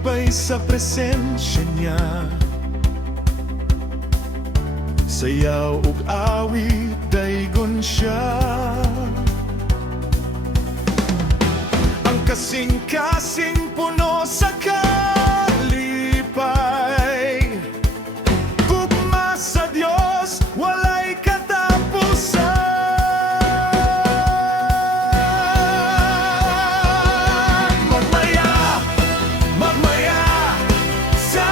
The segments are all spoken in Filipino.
maglipay sa presensya niya. Sayaw ug awit, Daygon siya. Ang kasingkasing puno sa kalipay, Gugma sa Diyos, walay katapusan. Magmaya, magmaya sa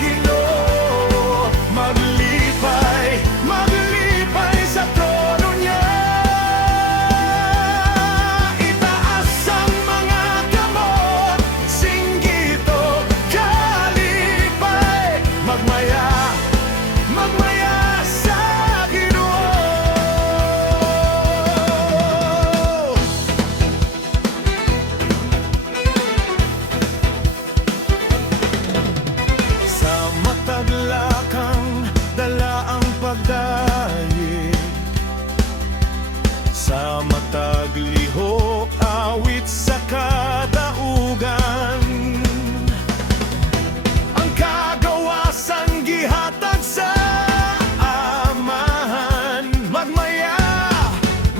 Ginoo, maglipay, maglipay sa trono niya. Itaas ang mga kamot, singgit o kalipay. Magmaya, magmaya sa Ginoo. Sa matag lakang, dala ang pagdayeg. Sa matag lihok, awit sa kadaugan. Ang kagawasan gihatag sa Amahan. Magmaya,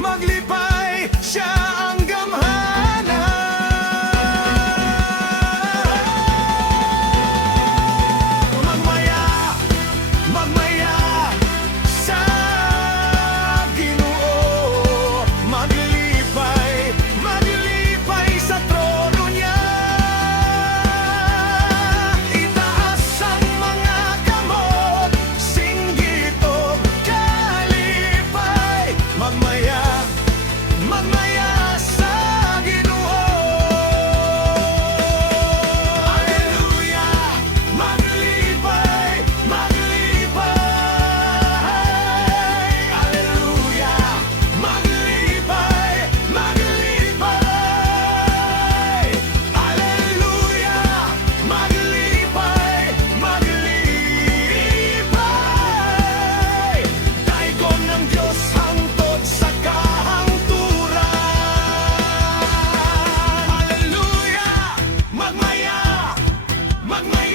maglipay, siya ang gamhanan. Magmaya, magmaya sa Ginoo, maglipay, maglipay sa trono niya. Itaas ang mga kamot, singgit o kalipay. Magmaya, magmaya sa Ginoo. Aleluya, maglipay, maglipay. Aleluya, maglipay, maglipay. Aleluya, maglipay, maglipay. Daygon ng Diyos, hangtod sa kahangturan. Aleluya, magmaya, magmaya.